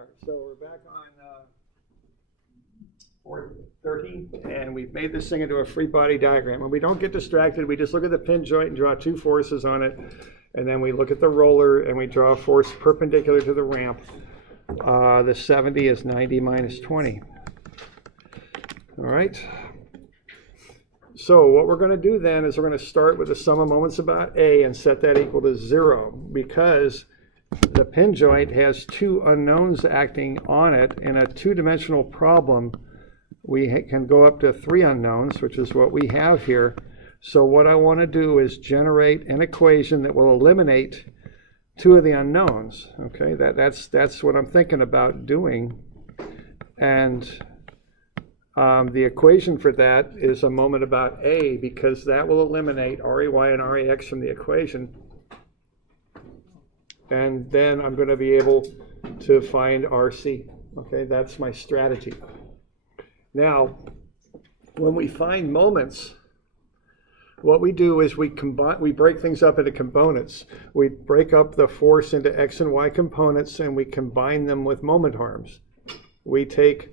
there. So we're back on 413, and we've made this thing into a free body diagram. When we don't get distracted, we just look at the pin joint and draw two forces on it, and then we look at the roller and we draw a force perpendicular to the ramp. The 70 is 90 minus 20. All right. So what we're going to do then is we're going to start with the sum of moments about A and set that equal to 0, because the pin joint has two unknowns acting on it. In a two-dimensional problem, we can go up to three unknowns, which is what we have here. So what I want to do is generate an equation that will eliminate two of the unknowns. Okay, that's what I'm thinking about doing. And the equation for that is a moment about A, because that will eliminate REY and REX from the equation. And then I'm going to be able to find RC. Okay, that's my strategy. Now, when we find moments, what we do is we break things up into components. We break up the force into X and Y components, and we combine them with moment arms. We take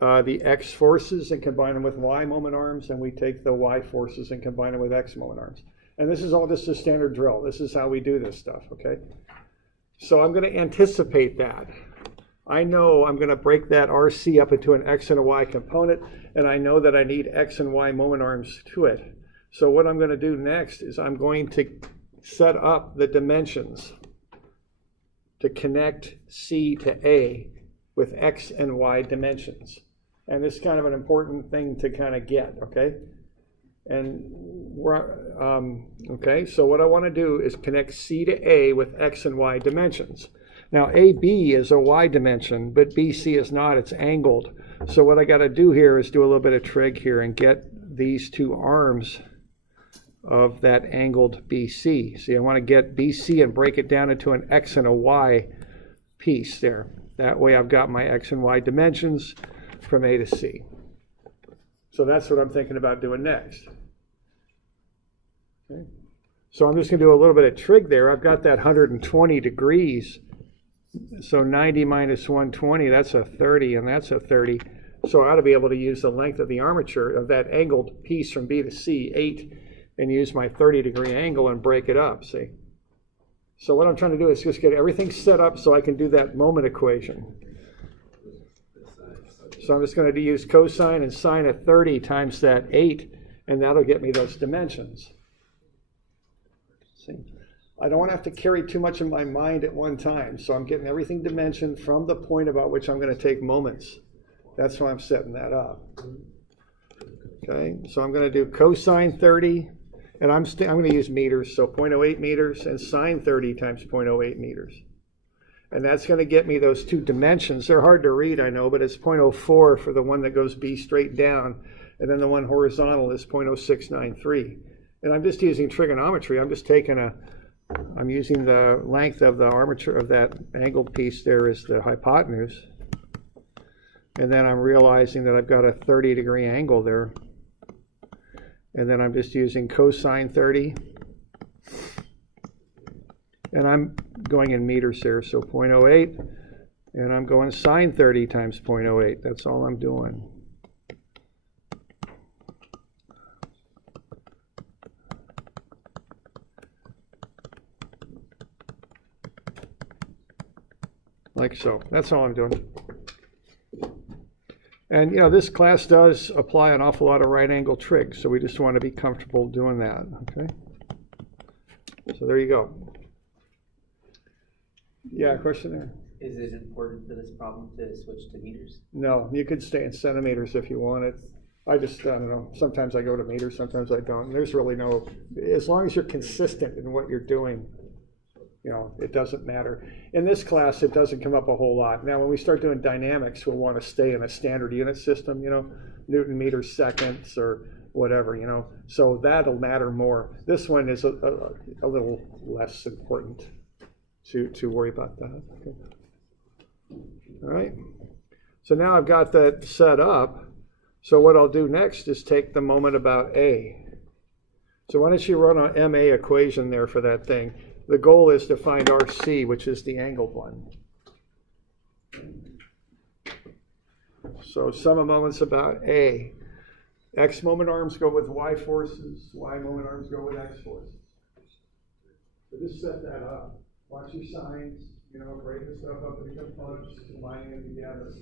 the X forces and combine them with Y moment arms, and we take the Y forces and combine them with X moment arms. And this is all just a standard drill. This is how we do this stuff, okay? So I'm going to anticipate that. I know I'm going to break that RC up into an X and a Y component, and I know that I need X and Y moment arms to it. So what I'm going to do next is I'm going to set up the dimensions to connect C to A with X and Y dimensions. And this is kind of an important thing to kind of get, okay? And okay, so what I want to do is connect C to A with X and Y dimensions. Now AB is a Y dimension, but BC is not, it's angled. So what I got to do here is do a little bit of trig here and get these two arms of that angled BC. So I want to get BC and break it down into an X and a Y piece there. That way I've got my X and Y dimensions from A to C. So that's what I'm thinking about doing next. Okay. So I'm just going to do a little bit of trig there. I've got that 120 degrees. So 90 minus 120, that's a 30, and that's a 30. So I ought to be able to use the length of the armature of that angled piece from B to C, 8, and use my 30-degree angle and break it up, see? So what I'm trying to do is just get everything set up so I can do that moment equation. So I'm just going to use cosine and sine of 30 times that 8, and that'll get me those dimensions. See? I don't want to have to carry too much in my mind at one time, so I'm getting everything dimensioned from the point about which I'm going to take moments. That's why I'm setting that up. Okay, so I'm going to do cosine 30, and I'm going to use meters, so 0.08 meters, and sine 30 times 0.08 meters. And that's going to get me those two dimensions. They're hard to read, I know, but it's 0.04 for the one that goes B straight down, and then the one horizontal is 0.0693. And I'm just using trigonometry. I'm just taking I'm using the length of the armature of that angled piece there is the hypotenuse. And then I'm realizing that I've got a 30-degree angle there. And then I'm just using cosine 30. And I'm going in meters there, so 0.08. And I'm going sine 30 times 0.08. That's all I'm doing. Like so. That's all I'm doing. And, you know, this class does apply an awful lot of right angle trigs, so we just want to be comfortable doing that, okay? So there you go. Yeah, question there? Is it important for this problem to switch to meters? No, you could stay in centimeters if you wanted. I don't know, sometimes I go to meters, sometimes I don't. There's really no, as long as you're consistent in what you're doing, you know, it doesn't matter. In this class, it doesn't come up a whole lot. Now, when we start doing dynamics, we'll want to stay in a standard unit system, you know, Newton meters seconds or whatever, you know. So that'll matter more. This one is a little less important to worry about that. Okay. All right. So now I've got that set up. So what I'll do next is take the moment about A. So why don't you run an MA equation there for that thing? The goal is to find RC, which is the angled one. So sum of moments about A. X moment arms go with Y forces, Y moment arms go with X forces. So just set that up. Watch your signs, break the stuff up into components, combining them together.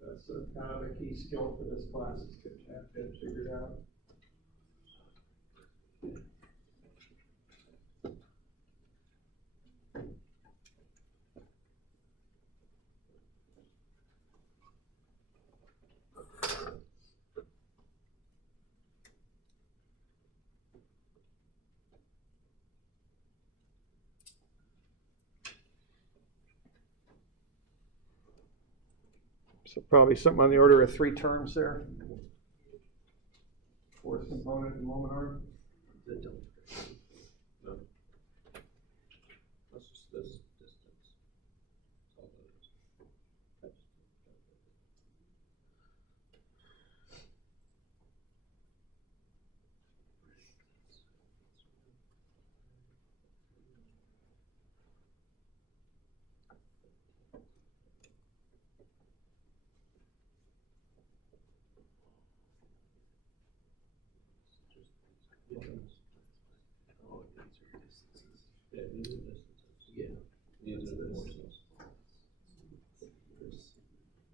That's kind of a key skill for this class, is to have it figured out. So probably something on the order of 3 terms there. Force component and moment arm. No. That's just this distance. That's all that is. Yeah, these are distances. Yeah. These are the forces. You have your meters. Yeah.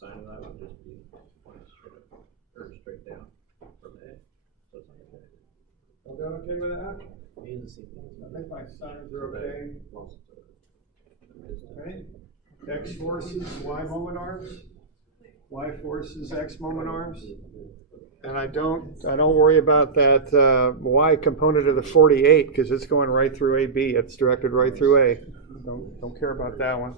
Sign of that would just be point straight up, or straight down from A. So it's like A. Are you okay with that? Means the same thing. I think my signs are okay. Plus the Okay. X forces, Y moment arms. Y forces, X moment arms. And I don't worry about that Y component of the 48 because it's going right through AB. It's directed right through A. Don't care about that one.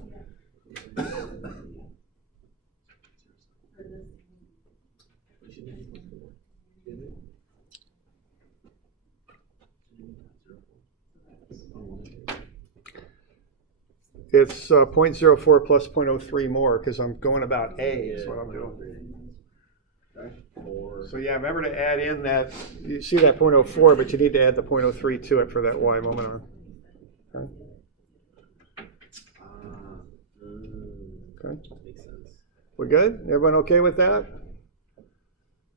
It's 0.04 plus 0.03 more because I'm going about A is what I'm doing. Okay. So yeah, remember to add in that, you see that 0.04, but you need to add the 0.03 to it for that Y moment arm. Okay. Okay. Makes sense. We good? Everyone okay with that?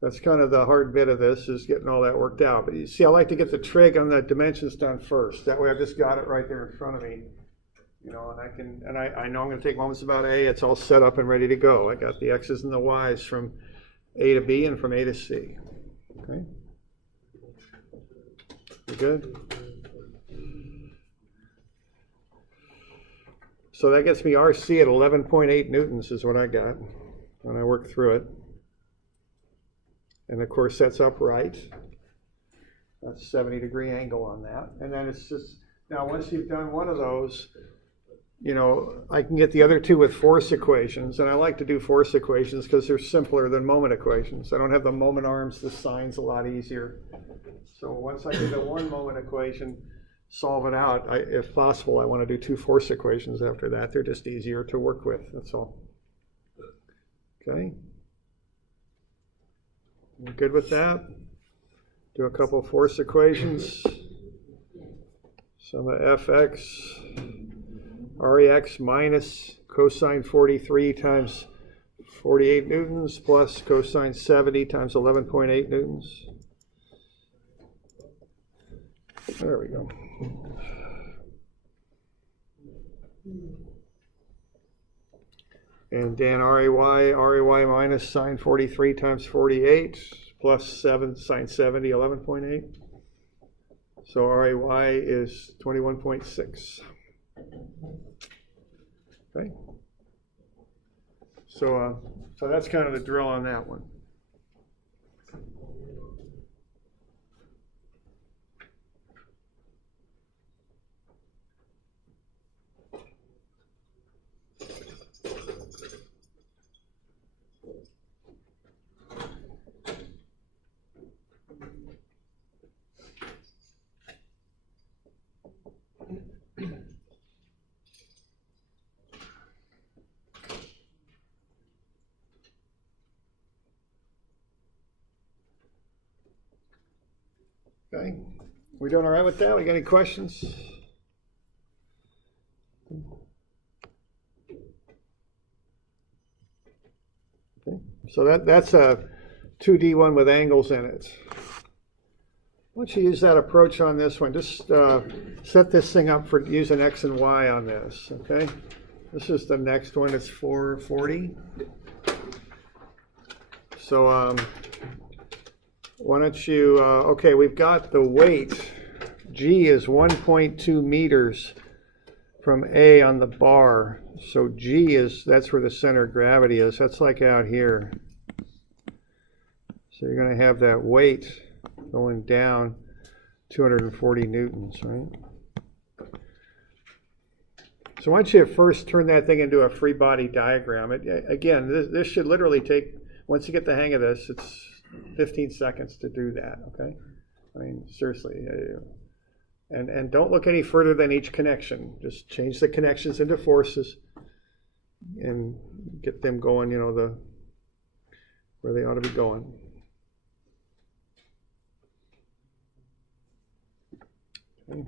That's kind of the hard bit of this, is getting all that worked out. But you see, I like to get the trig on the dimensions done first. That way I've just got it right there in front of me. And I know I'm going to take moments about A. It's all set up and ready to go. I got the X's and the Y's from A to B and from A to C. Okay. You good? So that gets me RC at 11.8 newtons is what I got when I work through it. And of course that's upright. That's 70-degree angle on that. And then it's just, now once you've done one of those, I can get the other two with force equations. And I like to do force equations because they're simpler than moment equations. I don't have the moment arms, the sign's a lot easier. So once I get the one moment equation, solve it out, if possible, I want to do two force equations after that. They're just easier to work with, that's all. Okay. We're good with that? Do a couple of force equations. Sum of fx, rex minus cosine 43 times 48 newtons plus cosine 70 times 11.8 newtons. There we go. And then ray minus sine 43 times 48 plus 7 sine 70, 11.8. So ray is 21.6. Okay. So that's kind of the drill on that one. Okay, we doing all right with that? We got any questions? Okay, so that's a 2D one with angles in it. Why don't you use that approach on this one? Just set this thing up for using X and Y on this, okay? This is the next one, it's 440. So why don't you, okay, we've got the weight. G is 1.2 meters from A on the bar. So G that's where the center of gravity is. That's like out here. So you're going to have that weight going down 240 newtons, right? So why don't you first turn that thing into a free body diagram. Again, this should literally take, once you get the hang of this, it's 15 seconds to do that, okay? I mean, seriously. And don't look any further than each connection. Just change the connections into forces and get them going, where they ought to be going. Okay.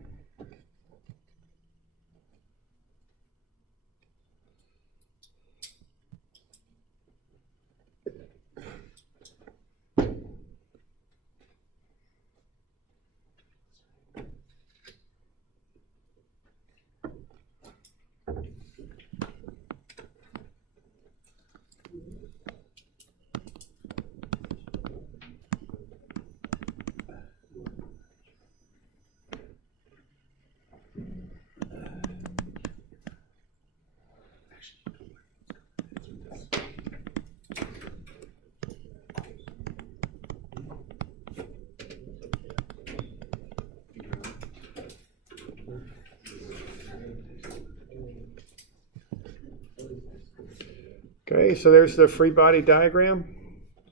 Okay, so there's the free body diagram,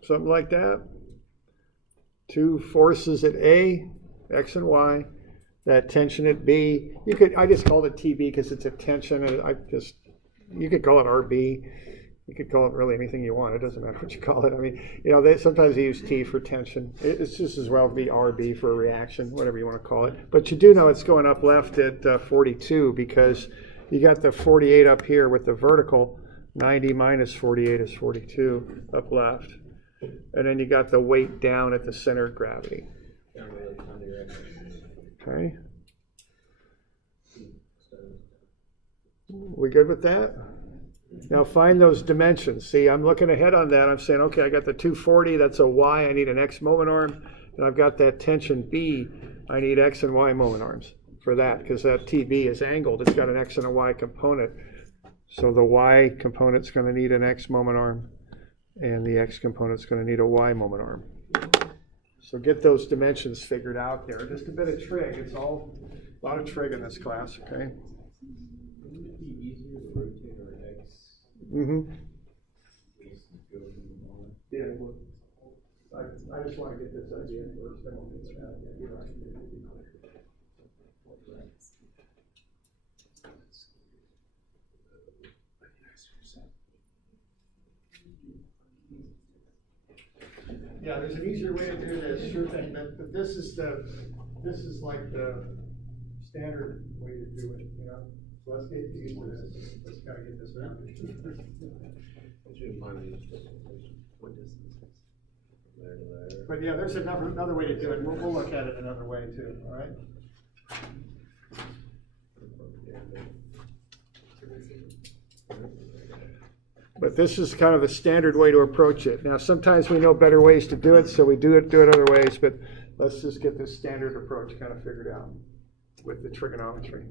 something like that. Two forces at A, X and Y, that tension at B. I just called it TB because it's a tension, and you could call it RB. You could call it really anything you want. It doesn't matter what you call it. I mean, sometimes they use T for tension. It's just as well be RB for a reaction, whatever you want to call it. But you do know it's going up left at 42 because you got the 48 up here with the vertical. 90 minus 48 is 42 up left. And then you got the weight down at the center of gravity. Okay. We good with that? Now find those dimensions. See, I'm looking ahead on that. I'm saying, okay, I got the 240, that's a Y, I need an X moment arm. And I've got that tension B, I need X and Y moment arms for that, because that TB is angled. It's got an X and a Y component. So the Y component's going to need an X moment arm, and the X component's going to need a Y moment arm. So get those dimensions figured out there. Just a bit of trig. It's all a lot of trig in this class, okay? Wouldn't it be easier to rotate our X? Mm-hmm. Yeah. Yeah, well, I just want to get this idea first. Then we'll get that. Yeah, there's an easier way to do this, sure thing, but this is like the standard way to do it, you know? So let's get used to this, let's gotta get this down. I should find these what distance from there to there. But yeah, there's another way to do it, we'll look at it another way too, all right? But this is kind of the standard way to approach it. Now, sometimes we know better ways to do it, so we do it other ways, but let's just get this standard approach kind of figured out with the trigonometry.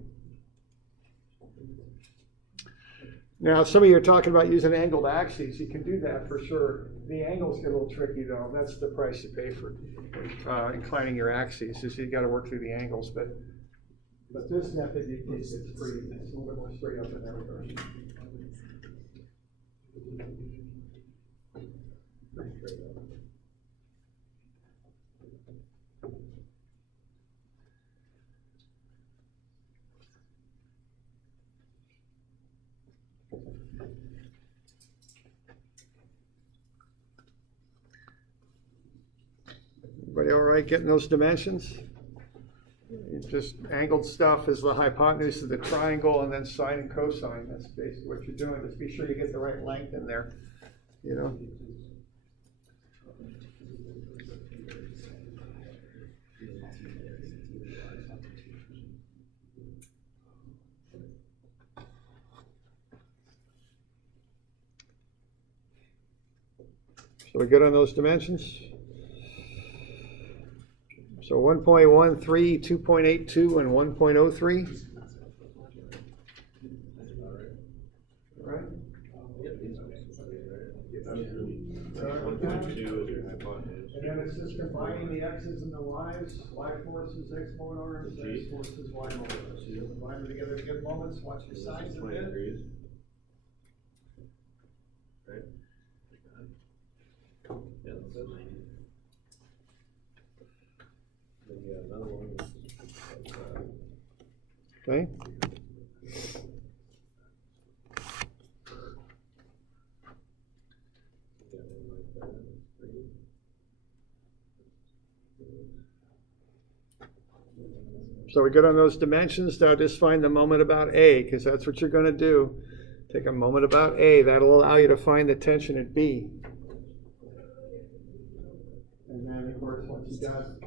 Now, some of you are talking about using angled axes. You can do that for sure. The angles get a little tricky though. That's the price you pay for inclining your axes, is you got to work through the angles. But this method, it's a little bit more straight up in that regard. Everybody all right getting those dimensions? Just angled stuff is the hypotenuse of the triangle, and then sine and cosine. That's basically what you're doing. Just be sure you get the right length in there, you know. So we good on those dimensions? So 1.13, 2.82, and 1.03. All right. And then it's just combining the x's and the y's, y forces, x molar, x forces, y molar. So you combine them together to get moments. Watch your signs a bit. Right? Yeah, that's it. Then you have another one. Okay. So we good on those dimensions. Now just find the moment about A, because that's what you're going to do. Take a moment about A. That'll allow you to find the tension at B. And then, of course, once you got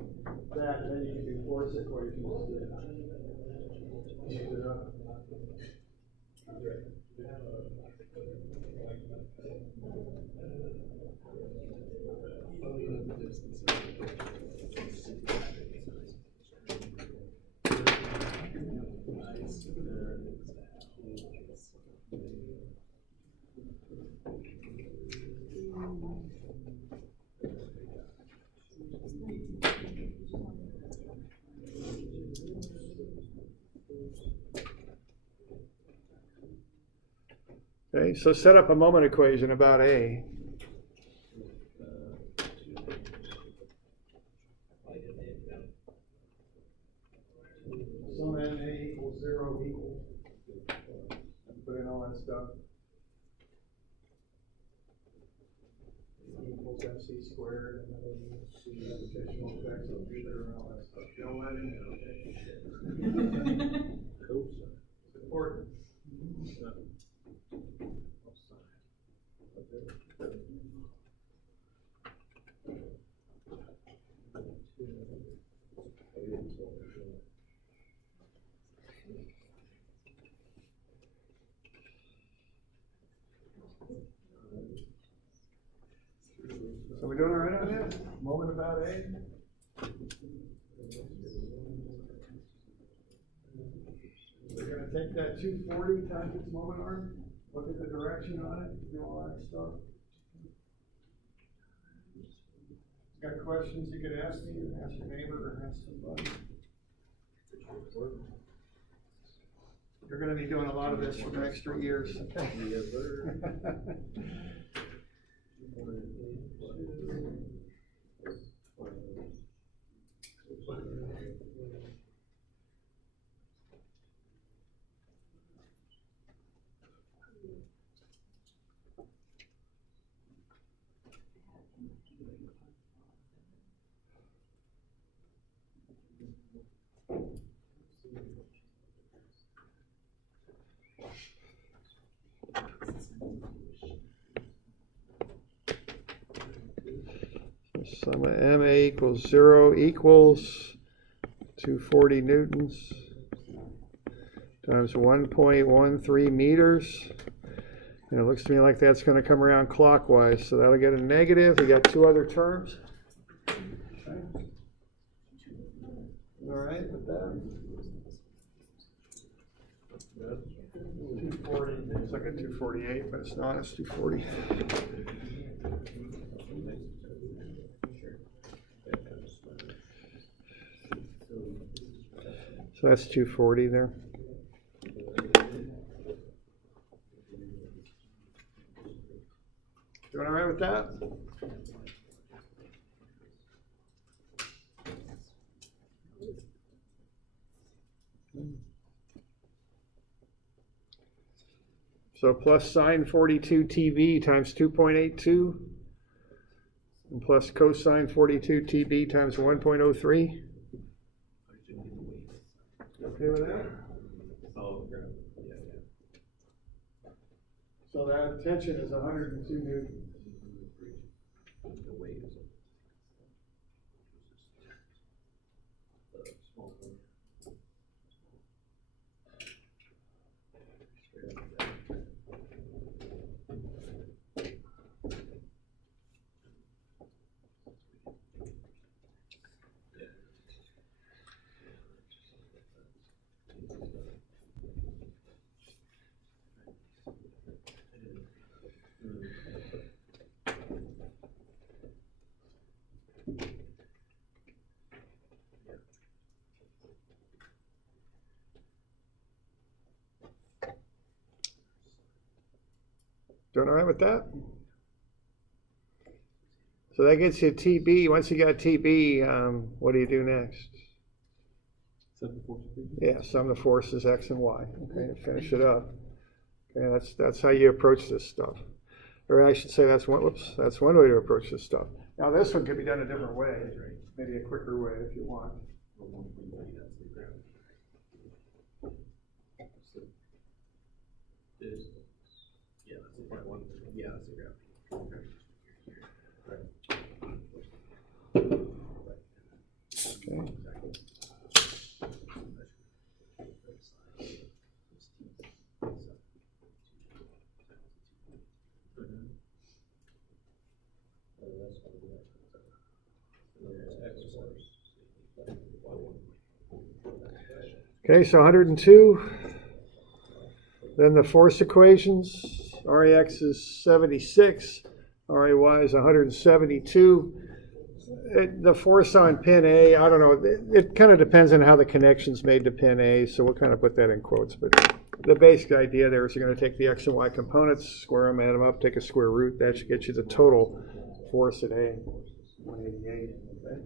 that, then you can do force equations. Okay, so set up a moment equation about A. So then A equals 0 equals. Put in all that stuff. Equals MC squared, and then gravitational effects of Jupiter and all that stuff. Don't let in there, okay? It's important. So we doing all right on that? Moment about A? We're going to take that 240 times its moment arm, look at the direction on it, do all that stuff. It's Got questions you could ask me, or ask your neighbor, or ask somebody. You're gonna be doing a lot of this for the next 3 years. Okay? Yes, sir. Sum of MA equals 0 equals 240 newtons times 1.13 meters. And it looks to me like that's going to come around clockwise, so that'll get a negative. We got 2 other terms. Okay. All right with that? 240. It's like a 248, but it's not. It's 240. So that's 240 there. Doing all right with that? So plus sine 42 TB times 2.82 and plus cosine 42 TB times 1.03. Okay with that? So that tension is 102 newtons. Doing all right with that? So that gets you TB. Once you got TB, what do you do next? Yeah, sum the forces X and Y. Okay, finish it up. Okay, that's how you approach this stuff. Or I should say that's one way to approach this stuff. Now this one could be done a different way, maybe a quicker way if you want. Yeah, that's the graph. Okay. Okay, so 102. Then the force equations. RAX is 76. RAY is 172. The force on pin A, I don't know. It kind of depends on how the connection's made to pin A, so we'll kind of put that in quotes. But the basic idea there is you're going to take the X and Y components, square them, add them up, take a square root. That should get you the total force at A, 188. Okay.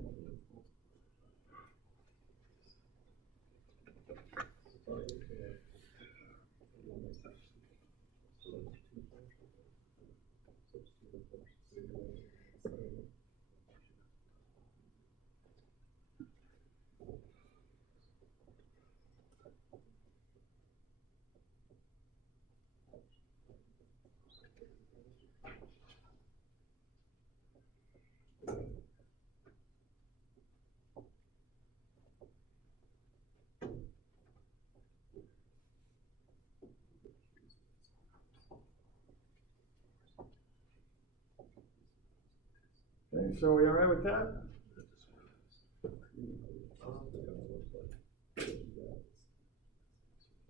Okay, so we all right with that?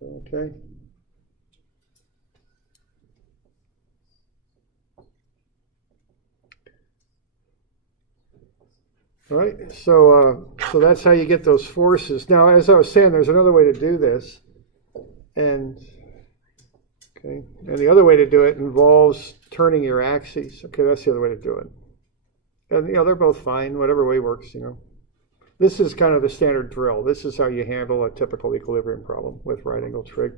Okay. Right, so that's how you get those forces. Now, as I was saying, there's another way to do this, and the other way to do it involves turning your axes. Okay, that's the other way to do it. And they're both fine, whatever way works. This is kind of the standard drill. This is how you handle a typical equilibrium problem with right angle trig.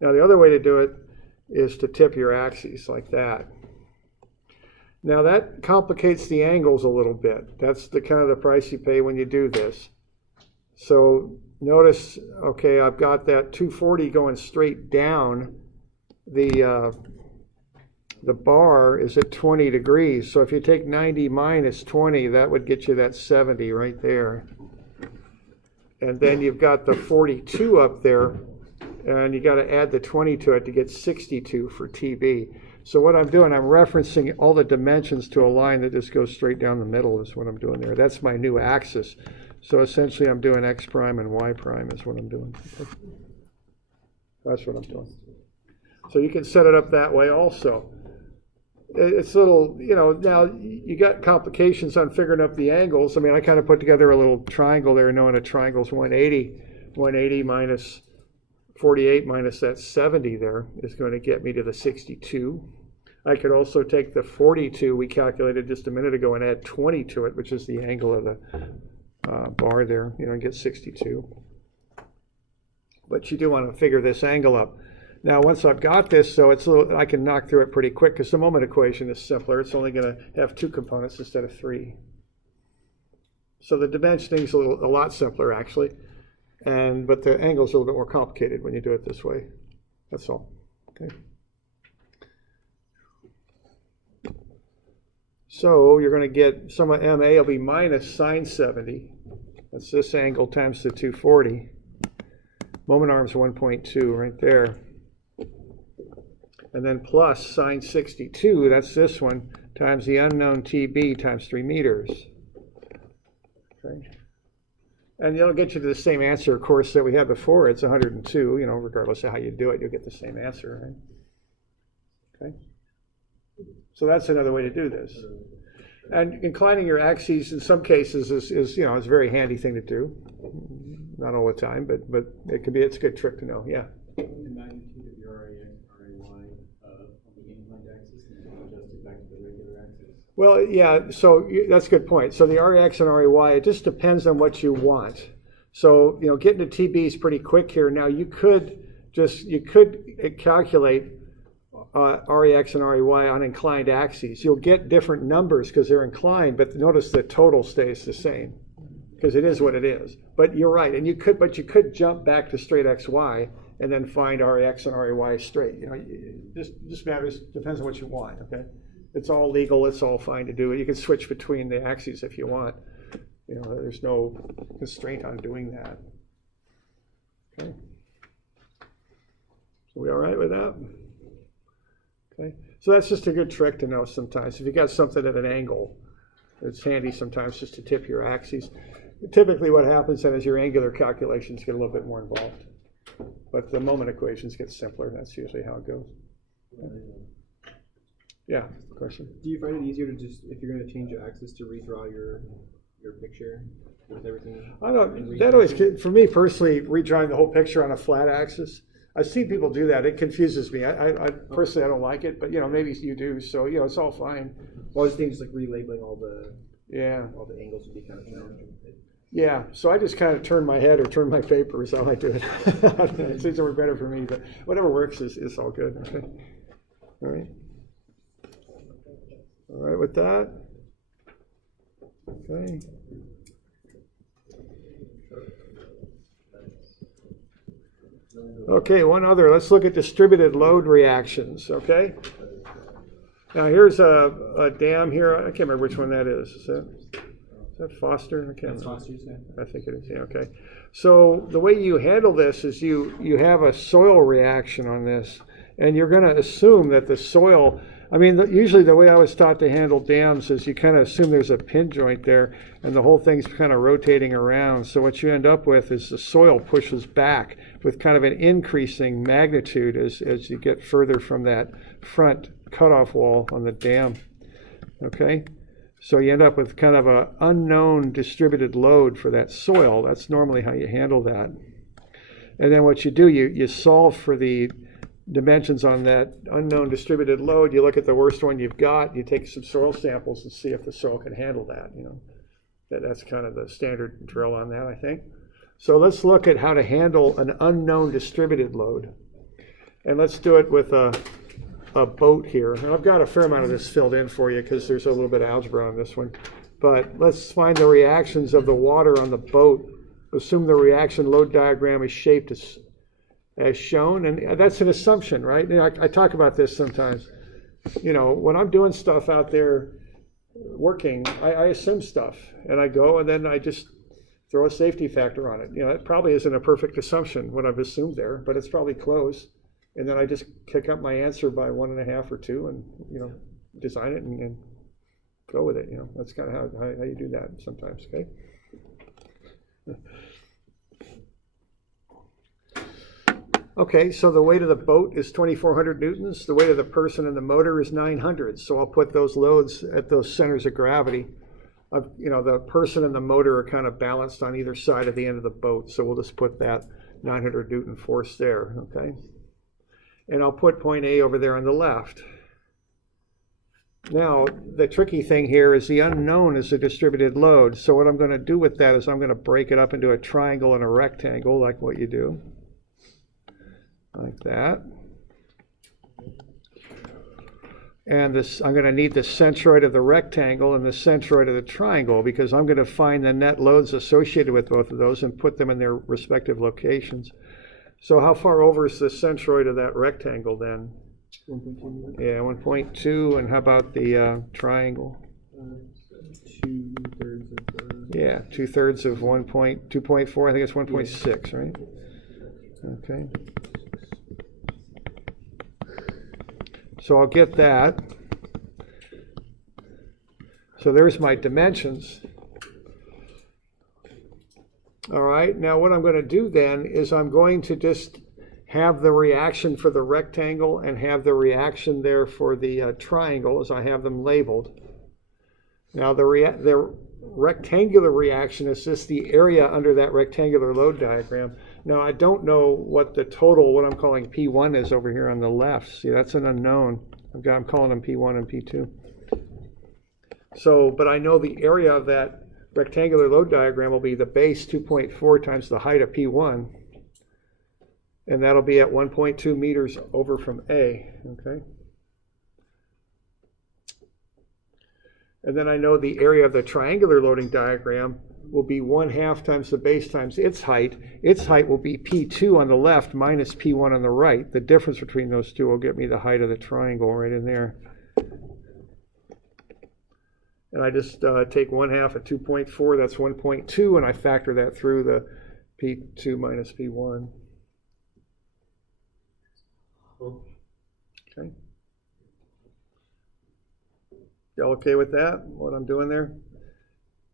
Now, the other way to do it is to tip your axes like that. Now that complicates the angles a little bit. That's the kind of the price you pay when you do this. So notice, okay, I've got that 240 going straight down. The bar is at 20 degrees. So if you take 90 minus 20, that would get you that 70 right there. And then you've got the 42 up there, and you got to add the 20 to it to get 62 for TB. So what I'm doing, I'm referencing all the dimensions to a line that just goes straight down the middle is what I'm doing there. That's my new axis. So essentially I'm doing x prime and y prime is what I'm doing. That's what I'm doing. So you can set it up that way also. It's a little, now you got complications on figuring up the angles. I mean, I kind of put together a little triangle there knowing a triangle's 180. 180 minus 48 minus that 70 there is going to get me to the 62. I could also take the 42 we calculated just a minute ago and add 20 to it, which is the angle of the bar there, and get 62. But you do want to figure this angle up. Now, once I've got this, so I can knock through it pretty quick because the moment equation is simpler. It's only going to have 2 components instead of 3. So the dimensioning is a lot simpler, actually. But the angle's a little bit more complicated when you do it this way. That's all. Okay. So you're going to get sum of MA will be minus sine 70. That's this angle times the 240. Moment arm's 1.2 right there. And then plus sine 62, that's this one, times the unknown TB times 3 meters. Okay. And it'll get you to the same answer, of course, that we had before. It's 102, regardless of how you do it, you'll get the same answer, right? Okay. So that's another way to do this. And inclining your axes in some cases is is a very handy thing to do. Not all the time, but it's a good trick to know, yeah. The magnitude of your RAY on the inclined axis and then adjust it back to the regular axis. Well, yeah, so that's a good point. So the RX and RAY, it just depends on what you want. So, getting to TB is pretty quick here. Now, you could calculate REX and REY on inclined axes. You'll get different numbers because they're inclined, but notice the total stays the same because it is what it is. But you're right, and you could jump back to straight XY and then find REX and REY straight. Just depends on what you want, okay? It's all legal, it's all fine to do it. You can switch between the axes if you want. There's no constraint on doing that. Okay. So we all right with that? Okay. So that's just a good trick to know sometimes. If you got something at an angle, it's handy sometimes just to tip your axes. Typically what happens then is your angular calculations get a little bit more involved. But the moment equations get simpler. That's usually how it goes. Okay. Yeah, question. Do you find it easier to just, if you're going to change your axis, to redraw your picture with everything? I don't. That always, for me personally, redrawing the whole picture on a flat axis. I've seen people do that. It confuses me. I personally, I don't like it, but maybe you do. So it's all fine. Well, I was thinking just like relabeling all the angles would be kind of challenging. Yeah, so I just kind of turn my head or turn my paper is how I do it. It seems to work better for me, but whatever works is all good. Okay. All right. All right with that. Okay. Okay, one other. Let's look at distributed load reactions, okay? Now here's a dam here. I can't remember which one that is. Is that Foster? I can't remember. Foster's, yeah. I think it is, yeah, okay. So the way you handle this is you have a soil reaction on this, and you're going to assume that the soil, usually the way I was taught to handle dams is you kind of assume there's a pin joint there, and the whole thing's kind of rotating around. So what you end up with is the soil pushes back with kind of an increasing magnitude as you get further from that front cutoff wall on the dam. Okay? So you end up with kind of an unknown distributed load for that soil. That's normally how you handle that. And then what you do, you solve for the dimensions on that unknown distributed load. You look at the worst one you've got, you take some soil samples and see if the soil can handle that. That's kind of the standard drill on that, I think. So let's look at how to handle an unknown distributed load. And let's do it with a boat here. And I've got a fair amount of this filled in for you because there's a little bit of algebra on this one. But let's find the reactions of the water on the boat. Assume the reaction load diagram is shaped as shown. And that's an assumption, right? I talk about this sometimes. When I'm doing stuff out there working, I assume stuff. And I go and then I just throw a safety factor on it. It probably isn't a perfect assumption what I've assumed there, but it's probably close. And then I just kick up my answer by 1.5 or 2 and, design it and go with it. That's kind of how you do that sometimes, okay? Okay, so the weight of the boat is 2,400 newtons. The weight of the person and the motor is 900. So I'll put those loads at those centers of gravity. The person and the motor are kind of balanced on either side of the end of the boat. So we'll just put that 900 Newton force there, okay? And I'll put point A over there on the left. Now, the tricky thing here is the unknown is the distributed load. So what I'm going to do with that is I'm going to break it up into a triangle and a rectangle, like what you do. Like that. And I'm going to need the centroid of the rectangle and the centroid of the triangle because I'm going to find the net loads associated with both of those and put them in their respective locations. So how far over is the centroid of that rectangle then? 1.2. Yeah, 1.2. And how about the triangle? 2/3 of Yeah, 2/3 of 2.4. I think it's 1.6, right? Okay. So I'll get that. So there's my dimensions. All right, now what I'm going to do then is I'm going to just have the reaction for the rectangle and have the reaction there for the triangle as I have them labeled. Now the rectangular reaction is just the area under that rectangular load diagram. Now I don't know what the total, what I'm calling P1 is over here on the left. See, that's an unknown. I'm calling them P1 and P2. So, but I know the area of that rectangular load diagram will be the base 2.4 times the height of P1. And that'll be at 1.2 meters over from A, okay? And then I know the area of the triangular loading diagram will be 1/2 times the base times its height. Its height will be P2 on the left minus P1 on the right. The difference between those two will get me the height of the triangle right in there. And I just take 1/2 of 2.4, that's 1.2, and I factor that through the P2 minus P1. Okay. Y'all okay with that, what I'm doing there?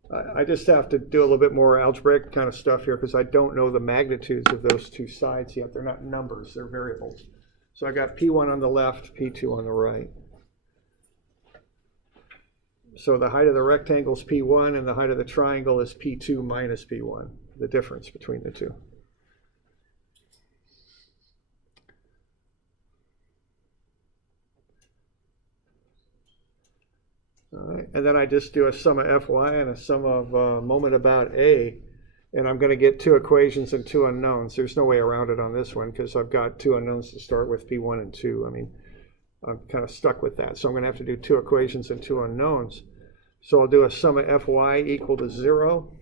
I just have to do a little bit more algebraic kind of stuff here because I don't know the magnitudes of those two sides yet. They're not numbers, they're variables. So I got P1 on the left, P2 on the right. So the height of the rectangle is P1 and the height of the triangle is P2 minus P1, the difference between the two. All right, and then I just do a sum of Fy and a sum of moment about A, and I'm going to get two equations and two unknowns. There's no way around it on this one because I've got two unknowns to start with, P1 and 2. I mean, I'm kind of stuck with that. So I'm going to have to do two equations and two unknowns. So I'll do a sum of Fy equal to 0.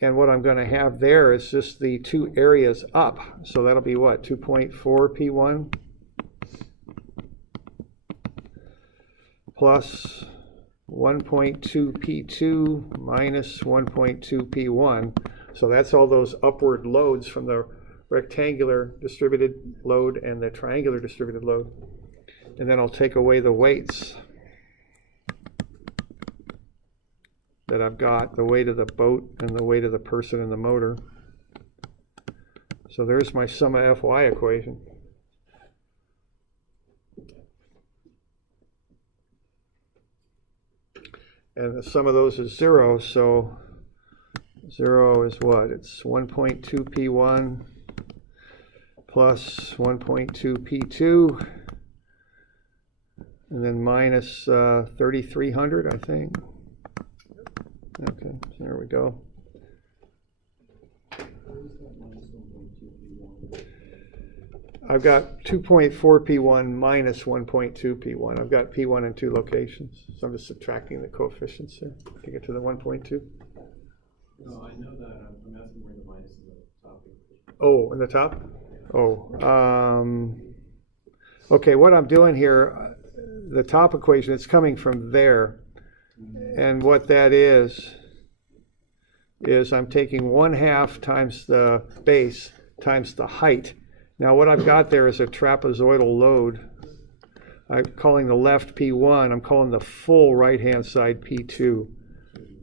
And what I'm going to have there is just the two areas up. So that'll be what, 2.4 P1 plus 1.2 P2 minus 1.2 P1. So that's all those upward loads from the rectangular distributed load and the triangular distributed load. And then I'll take away the weights that I've got, the weight of the boat and the weight of the person and the motor. So there's my sum of Fy equation. and the sum of those is 0, so 0 is what? It's 1.2 P1 plus 1.2 P2, and then minus 3,300, I think. Okay, so there we go. I've got 2.4 P1 minus 1.2 P1. I've got P1 in 2 locations, so I'm just subtracting the coefficients here to get to the 1.2. No, I know that. I'm asking where the minus in the top equation. Oh, in the top? Oh, okay, what I'm doing here, the top equation, it's coming from there. And what that is I'm taking 1/2 times the base times the height. Now what I've got there is a trapezoidal load. I'm calling the left P1, I'm calling the full right-hand side P2.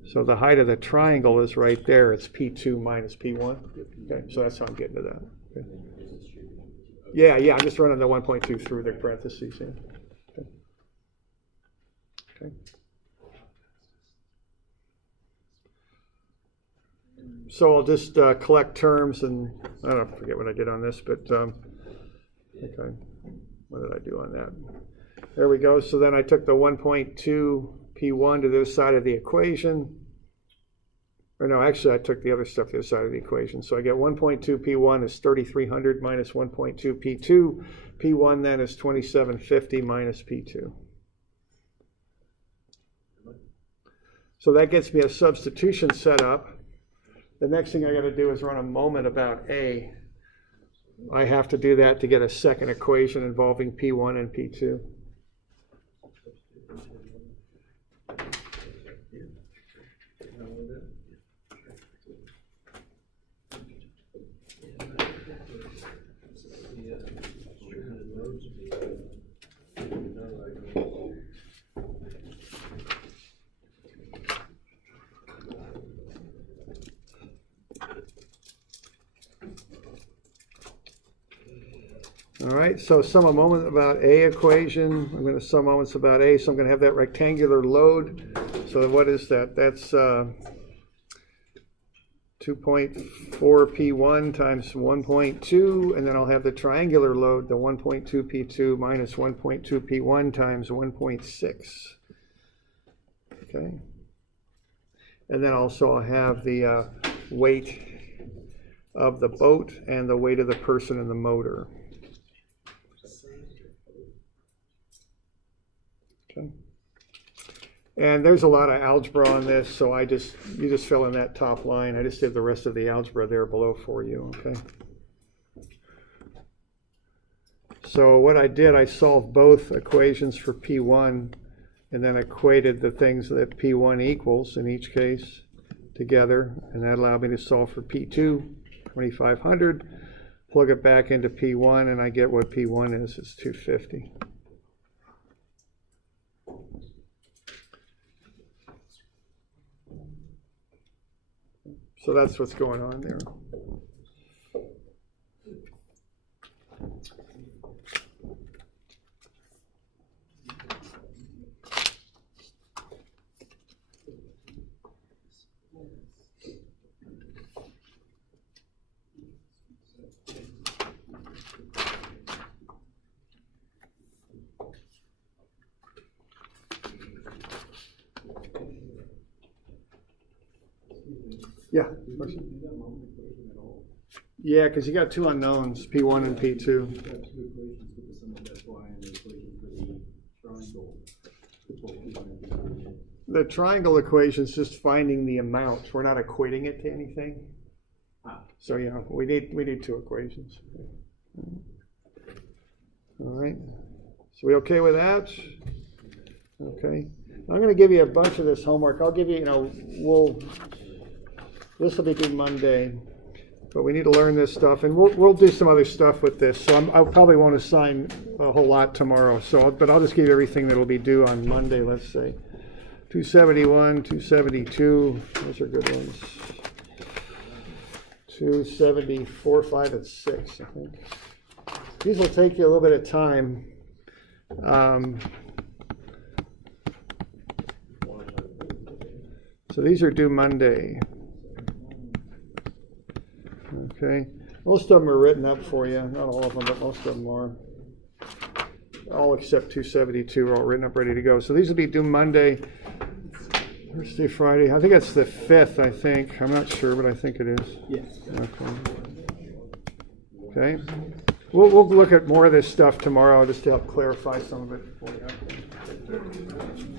So the height of the triangle is right there, it's P2 minus P1. Okay, so that's how I'm getting to that. Okay. Yeah, I'm just running the 1.2 through the parentheses. Yeah. Okay. So I'll just collect terms, and I don't forget what I did on this, but okay, what did I do on that? There we go. So then I took the 1.2 P1 to the other side of the equation. Or no, actually I took the other stuff to the other side of the equation. So I get 1.2 P1 is 3,300 minus 1.2 P2. P1 then is 2,750 minus P2. So that gets me a substitution set up. The next thing I got to do is run a moment about A. I have to do that to get a second equation involving P1 and P2. All right, so sum a moment about A equation. I'm going to sum moments about A, so I'm going to have that rectangular load. So what is that? That's 2.4 P1 times 1.2, and then I'll have the triangular load, the 1.2 P2 minus 1.2 P1 times 1.6. Okay. And then also I'll have the weight of the boat and the weight of the person in the motor. Okay. And there's a lot of algebra on this, so you just fill in that top line. I just did the rest of the algebra there below for you, okay? So what I did, I solved both equations for P1 and then equated the things that P1 equals in each case together, and that allowed me to solve for P2, 2,500, plug it back into P1, and I get what P1 is. It's 250. So that's what's going on there. Yeah. Yeah, because you got two unknowns, P1 and P2. You have two equations with the sum of FY and the equation for the triangle. The triangle equation is just finding the amount. We're not equating it to anything. So yeah, we need two equations. All right. So we okay with that? Okay. I'm going to give you a bunch of this homework. I'll give you, this will be due Monday, but we need to learn this stuff, and we'll do some other stuff with this. So I probably won't assign a whole lot tomorrow. But I'll just give you everything that will be due on Monday. Let's say 271, 272. Those are good ones. 274, 5, and 6. I think these will take you a little bit of time. So these are due Monday. Okay, most of them are written up for you. Not all of them, but most of them are. All except 272 are all written up, ready to go. So these will be due Monday, Thursday, Friday. I think it's the 5th, I think. I'm not sure, but I think it is. Yes. Okay. We'll look at more of this stuff tomorrow just to help clarify some of it for you.